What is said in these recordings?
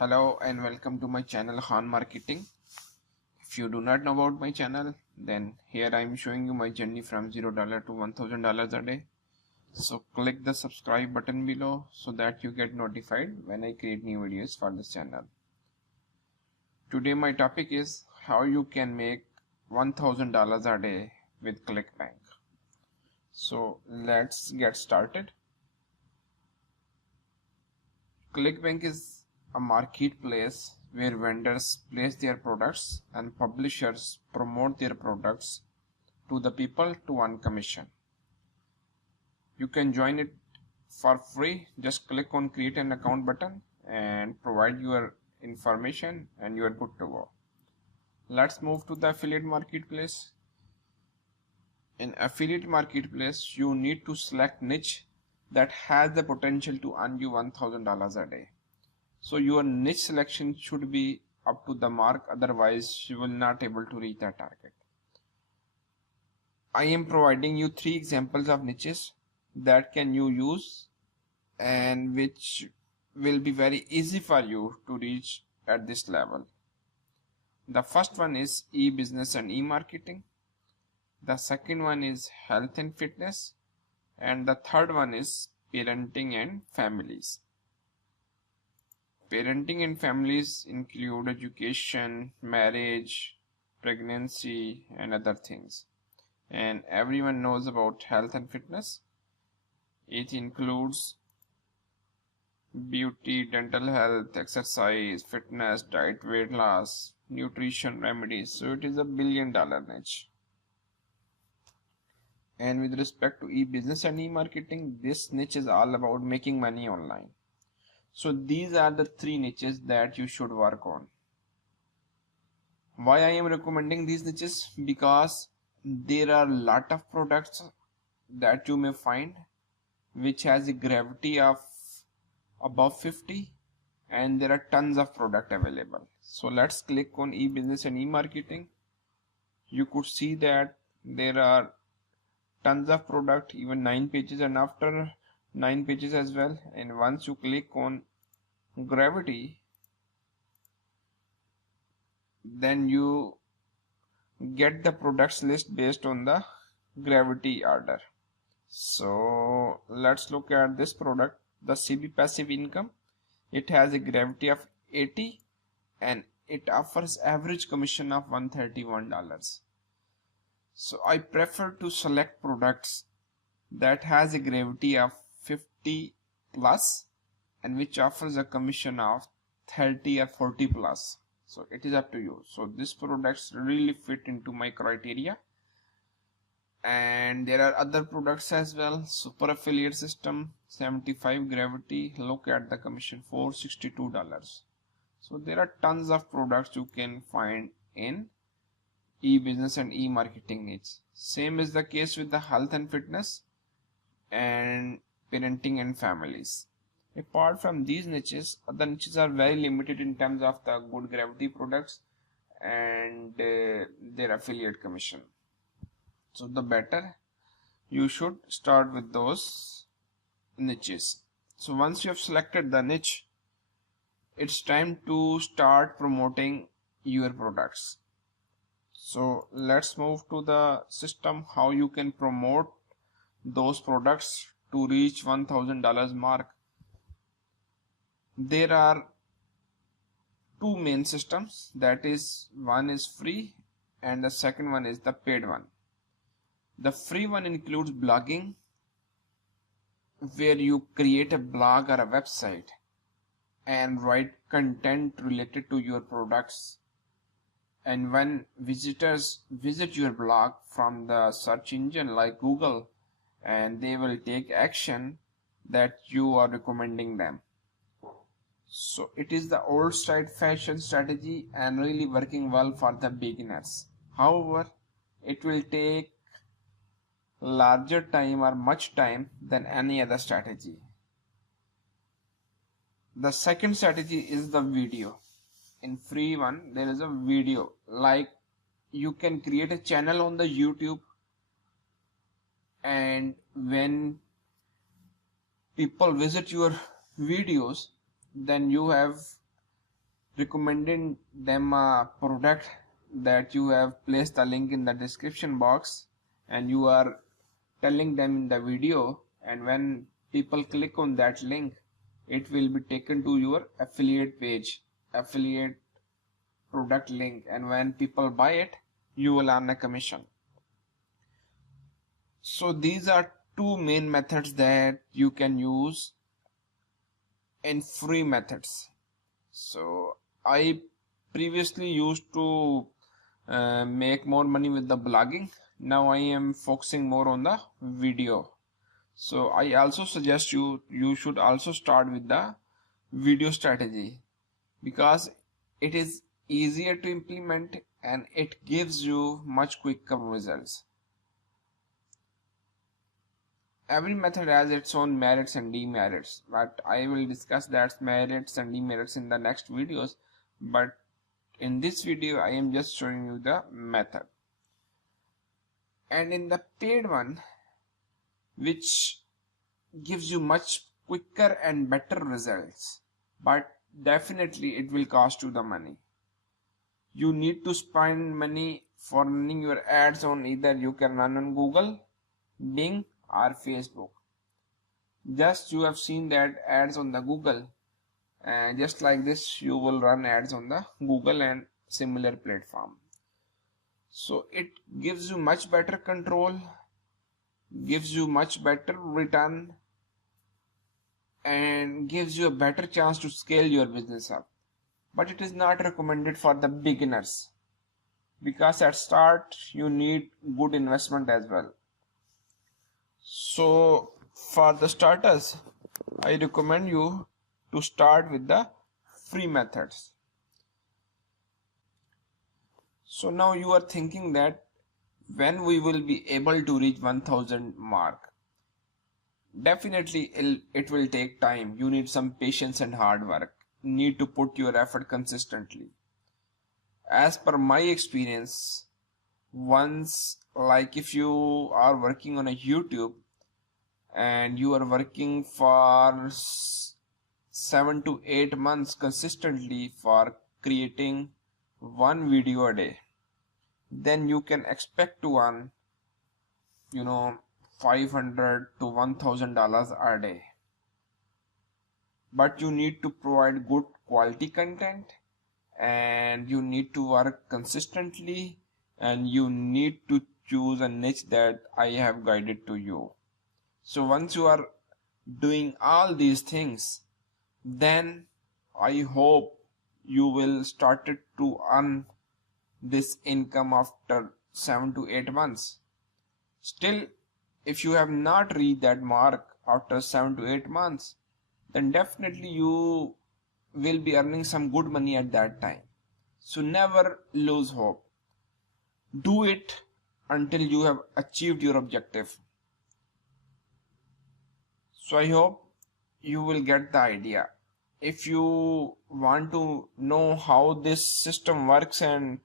Hello and welcome to my channel Khan Marketing. If you do not know about my channel, then here I am showing you my journey from $0 to $1,000 a day. So click the subscribe button below so that you get notified when I create new videos for this channel. Today my topic is how you can make $1,000 a day with Clickbank. So let's get started. Clickbank is a marketplace where vendors place their products and publishers promote their products to the people to earn commission. You can join it for free. Just click on create an account button and provide your information and you are good to go. Let's move to the affiliate marketplace. In affiliate marketplace, you need to select niche that has the potential to earn you $1,000 a day. So your niche selection should be up to the mark, otherwise you will not able to reach the target. I am providing you 3 examples of niches that can you use and which will be very easy for you to reach at this level. The first one is e-business and e-marketing. The second one is health and fitness, and the third one is parenting and families. Parenting and families include education, marriage, pregnancy, and other things. And everyone knows about health and fitness. It includes beauty, dental health, exercise, fitness, diet, weight loss, nutrition remedies. So it is a $1 billion niche. And with respect to e-business and e-marketing, this niche is all about making money online. So these are the 3 niches that you should work on. Why I am recommending these niches? Because there are a lot of products that you may find which has a gravity of above 50 and there are tons of product available. So let's click on e-business and e-marketing. You could see that there are tons of product, even 9 pages and after 9 pages as well. And once you click on gravity, then you get the products list based on the gravity order. So let's look at this product, the CB passive income. It has a gravity of 80 and it offers average commission of $131. So I prefer to select products that has a gravity of 50 plus and which offers a commission of 30 or 40 plus. So it is up to you. So these products really fit into my criteria. And there are other products as well. Super affiliate system, 75 gravity. Look at the commission, $462. So there are tons of products you can find in e-business and e-marketing niche. Same is the case with the health and fitness and parenting and families. Apart from these niches, other niches are very limited in terms of the good gravity products and their affiliate commission. So the better you should start with those niches. So once you have selected the niche, it's time to start promoting your products. So let's move to the system how you can promote those products to reach $1,000 mark. There are 2 main systems, that is, one is free and the second one is the paid one. The free one includes blogging, where you create a blog or a website and write content related to your products, and when visitors visit your blog from the search engine like Google, and they will take action that you are recommending them. So it is the old style fashion strategy and really working well for the beginners. However, it will take larger time or much time than any other strategy. The second strategy is the video. In free one, there is a video, like you can create a channel on the YouTube, and when people visit your videos, then you have recommending them a product that you have placed the link in the description box, and you are telling them in the video, and when people click on that link, it will be taken to your affiliate page, affiliate product link, and when people buy it, you will earn a commission. So these are two main methods that you can use in free methods. So I previously used to make more money with the blogging. Now I am focusing more on the video. So I also suggest you should also start with the video strategy, because it is easier to implement and it gives you much quicker results. Every method has its own merits and demerits, but I will discuss that merits and demerits in the next videos. But in this video I am just showing you the method. And in the paid one, which gives you much quicker and better results, but definitely it will cost you the money. You need to spend money for running your ads on either you can run on Google, Bing or Facebook. Just you have seen that ads on the Google, and just like this you will run ads on the Google and similar platform. So it gives you much better control, gives you much better return, and gives you a better chance to scale your business up. But it is not recommended for the beginners, because at start you need good investment as well. So for the starters, I recommend you to start with the free methods. So now you are thinking that when we will be able to reach 1000 mark. Definitely it will take time. You need some patience and hard work. You need to put your effort consistently. As per my experience, once, like if you are working on a YouTube and you are working for 7 to 8 months consistently for creating one video a day, then you can expect to earn, $500 to $1,000 a day. But you need to provide good quality content, and you need to work consistently, and you need to choose a niche that I have guided to you. So once you are doing all these things, then I hope you will start to earn this income after 7 to 8 months. Still, if you have not reached that mark after 7 to 8 months, then definitely you will be earning some good money at that time. So never lose hope. Do it until you have achieved your objective. So I hope you will get the idea. If you want to know how this system works and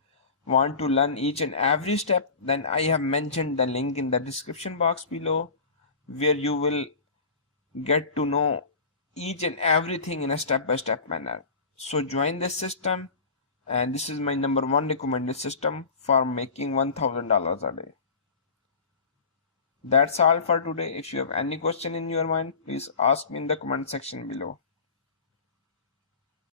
want to learn each and every step, then I have mentioned the link in the description box below, where you will get to know each and everything in a step-by-step manner. So join this system, and this is my number one recommended system for making $1,000 a day. That's all for today. If you have any question in your mind, please ask me in the comment section below.